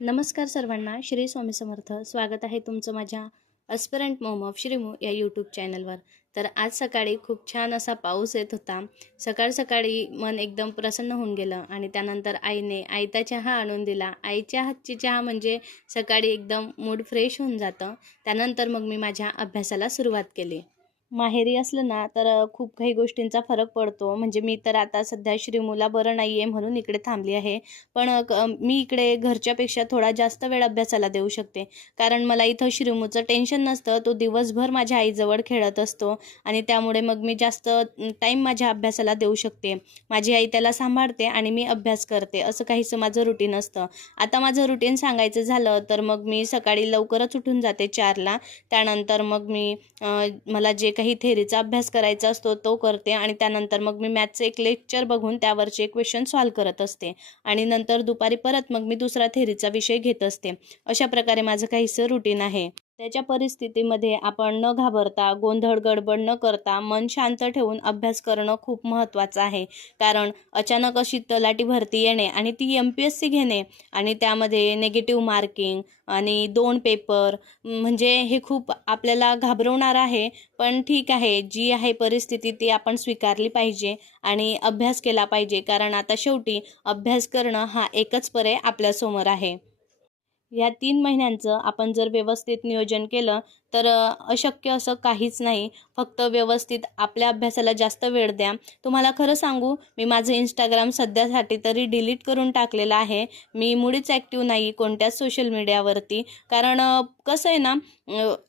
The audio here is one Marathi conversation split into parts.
नमस्कार सर्वांना. श्री स्वामी समर्थ. स्वागत आहे तुमचं माझ्या अस्पिरंट मॉम ऑफ श्रीमू या यूट्यूब चॅनलवर. तर आज सकाळी खूप छान असा पाऊस येत होता. सकाळी मन एकदम प्रसन्न होऊन गेलं आणि त्यानंतर आईने आयता चहा आणून दिला. आईच्या हातची चहा म्हणजे सकाळी एकदम मूड फ्रेश होऊन जातं. त्यानंतर मग मी माझ्या अभ्यासाला सुरुवात केली. माहेरी असलं ना तर खूप काही गोष्टींचा फरक पडतो. म्हणजे मी तर आता सध्या श्रीमूला बरं नाही आहे म्हणून इकडे थांबली आहे. पण मी इकडे घरच्यापेक्षा थोडा जास्त वेळ अभ्यासाला देऊ शकते. कारण मला इथं श्रीमूचं टेन्शन नसतं. तो दिवसभर माझ्या आईजवळ खेळत असतो आणि त्यामुळे मग मी जास्त टाईम माझ्या अभ्यासाला देऊ शकते. माझी आई त्याला सांभाळते आणि मी अभ्यास करते. असं काहीसं माझं रुटीन असतं. आता माझं रुटीन सांगायचं झालं तर मग मी सकाळी लवकरच उठून जाते 4ला. त्यानंतर मग मला जे काही थेअरीचा अभ्यास करायचा असतो तो करते आणि त्यानंतर मग मी मॅथ्सचं एक लेक्चर बघून त्यावरचे क्वेश्चन सॉल्व्ह करत असते आणि नंतर दुपारी परत मग मी दुसरा थेअरीचा विषय घेत असते. अशा प्रकारे माझं काहीसं रुटीन आहे. त्याच्या परिस्थितीमध्ये आपण न घाबरता, गोंधळ गडबड न करता मन शांत ठेवून अभ्यास करणं खूप महत्त्वाचं आहे. कारण अचानक अशी तलाठी भरती येणे आणि ती MPSC घेणे आणि त्यामध्ये निगेटिव्ह मार्किंग आणि 2 पेपर म्हणजे हे खूप आपल्याला घाबरवणार आहे. पण ठीक आहे, जी आहे परिस्थिती ती आपण स्वीकारली पाहिजे आणि अभ्यास केला पाहिजे. कारण आता शेवटी अभ्यास करणं हा एकच पर्याय आपल्यासमोर आहे. या 3 महिन्यांचं आपण जर व्यवस्थित नियोजन केलं तर अशक्य असं काहीच नाही. फक्त व्यवस्थित आपल्या अभ्यासाला जास्त वेळ द्या. तुम्हाला खरं सांगू, मी माझं Instagram सध्यासाठी तरी डिलीट करून टाकलेलं आहे. मी मुळीच ॲक्टिव्ह नाही कोणत्याच सोशल मीडियावरती. कारण कसं आहे ना,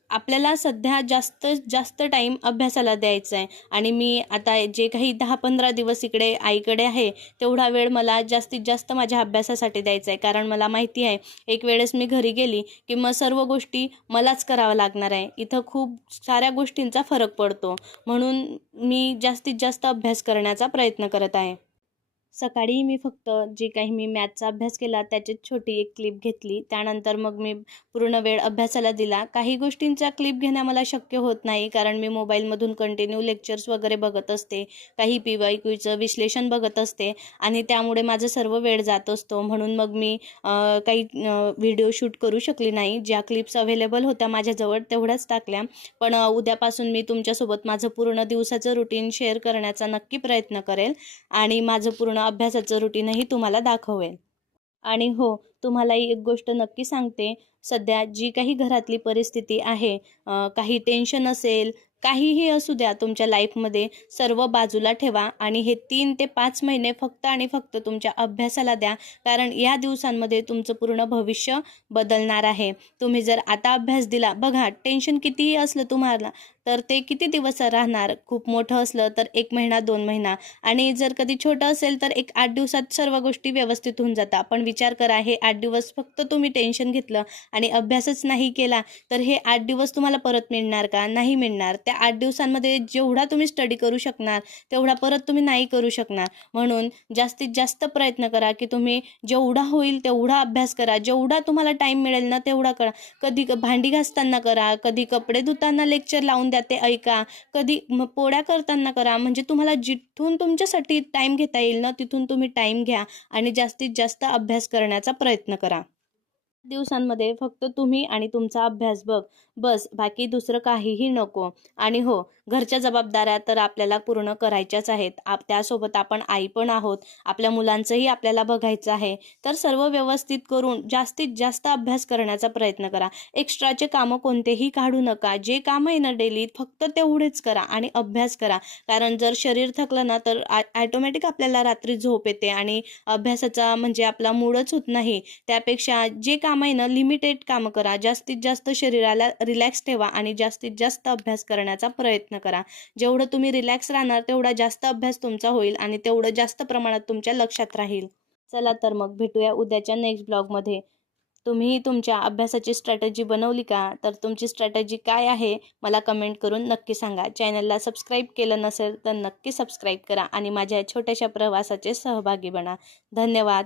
आपल्याला सध्या जास्त टाईम अभ्यासाला द्यायचा आहे आणि मी आता जे काही 10-15 दिवस इकडे आईकडे आहे, तेवढा वेळ मला जास्तीत जास्त माझ्या अभ्यासासाठी द्यायचा आहे. कारण मला माहिती आहे एक वेळेस मी घरी गेली की मग सर्व गोष्टी मलाच कराव्या लागणार आहे. इथं खूप साऱ्या गोष्टींचा फरक पडतो. म्हणून मी जास्तीत जास्त अभ्यास करण्याचा प्रयत्न करत आहे. सकाळी मी फक्त जे काही मी मॅथचा अभ्यास केला त्याची छोटी एक क्लिप घेतली. त्यानंतर मग मी पूर्ण वेळ अभ्यासाला दिला. काही गोष्टींचा क्लिप घेणं मला शक्य होत नाही कारण मी मोबाईलमधून कंटिन्यू लेक्चर्स वगैरे बघत असते. काही PYQचं विश्लेषण बघत असते आणि त्यामुळे माझं सर्व वेळ जात असतो. म्हणून मग मी काही व्हिडिओ शूट करू शकली नाही. ज्या क्लिप्स अवेलेबल होत्या माझ्याजवळ तेवढ्याच टाकल्या. पण उद्यापासून मी तुमच्यासोबत माझं पूर्ण दिवसाचं रुटीन शेअर करण्याचा नक्की प्रयत्न करेल आणि माझं पूर्ण अभ्यासाचं रुटीनही तुम्हाला दाखवेल. आणि हो, तुम्हालाही एक गोष्ट नक्की सांगते, सध्या जी काही घरातली परिस्थिती आहे, काही टेन्शन असेल, काहीही असू द्या तुमच्या लाईफमध्ये, सर्व बाजूला ठेवा आणि हे 3 ते 5 महिने फक्त आणि फक्त तुमच्या अभ्यासाला द्या. कारण या दिवसांमध्ये तुमचं पूर्ण भविष्य बदलणार आहे. तुम्ही जर आता अभ्यास दिला, बघा टेन्शन कितीही असलं तुम्हाला, तर ते किती दिवस राहणार? खूप मोठं असलं तर 1 महिना, 2 महिना आणि जर कधी छोटं असेल तर 8 दिवसात सर्व गोष्टी व्यवस्थित होऊन जातात. पण विचार करा, हे 8 दिवस फक्त तुम्ही टेन्शन घेतलं आणि अभ्यासच नाही केला, तर हे 8 दिवस तुम्हाला परत मिळणार का? नाही मिळणार. त्या 8 दिवसांमध्ये जेवढा तुम्ही स्टडी करू शकणार, तेवढा परत तुम्ही नाही करू शकणार. म्हणून जास्तीत जास्त प्रयत्न करा, की तुम्ही जेवढा होईल तेवढा अभ्यास करा. जेवढा तुम्हाला टाईम मिळेल ना, तेवढा करा. कधी भांडी घासताना करा, कधी कपडे धुताना लेक्चर लावून द्या, ते ऐका. कधी पोळ्या करताना करा. म्हणजे तुम्हाला जिथून तुमच्यासाठी टाईम घेता येईल ना, तिथून तुम्ही टाईम घ्या आणि जास्तीत जास्त अभ्यास करण्याचा प्रयत्न करा. दिवसांमध्ये फक्त तुम्ही आणि तुमचा अभ्यास बस, बाकी दुसरं काहीही नको. आणि हो, घरच्या जबाबदाऱ्या तर आपल्याला पूर्ण करायच्याच आहेत. त्यासोबत आपण आई पण आहोत. आपल्या मुलांचंही आपल्याला बघायचं आहे. तर सर्व व्यवस्थित करून जास्तीत जास्त अभ्यास करण्याचा प्रयत्न करा. एक्स्ट्राचे कामं कोणतेही काढू नका. जे कामं आहे ना डेली, फक्त तेवढेच करा आणि अभ्यास करा. कारण जर शरीर थकलं ना, तर ऑटोमॅटिक आपल्याला रात्री झोप येते आणि अभ्यासाचा म्हणजे आपला मूडच होत नाही. त्यापेक्षा जे कामं आहे ना, लिमिटेड कामं करा. जास्तीत जास्त शरीराला रिलॅक्स ठेवा आणि जास्तीत जास्त अभ्यास करण्याचा प्रयत्न करा. जेवढं तुम्ही रिलॅक्स राहणार, तेवढा जास्त अभ्यास तुमचा होईल आणि तेवढं जास्त प्रमाणात तुमच्या लक्षात राहील. चला तर मग भेटूया उद्याच्या नेक्स्ट ब्लॉगमध्ये. तुम्ही तुमच्या अभ्यासाची स्ट्रॅटेजी बनवली का? तर तुमची स्ट्रॅटेजी काय आहे? मला कमेंट करून नक्की सांगा. चॅनलला सबस्क्राईब केलं नसेल तर नक्की सबस्क्राईब करा आणि माझ्या छोट्याशा प्रवासाचे सहभागी बना. धन्यवाद.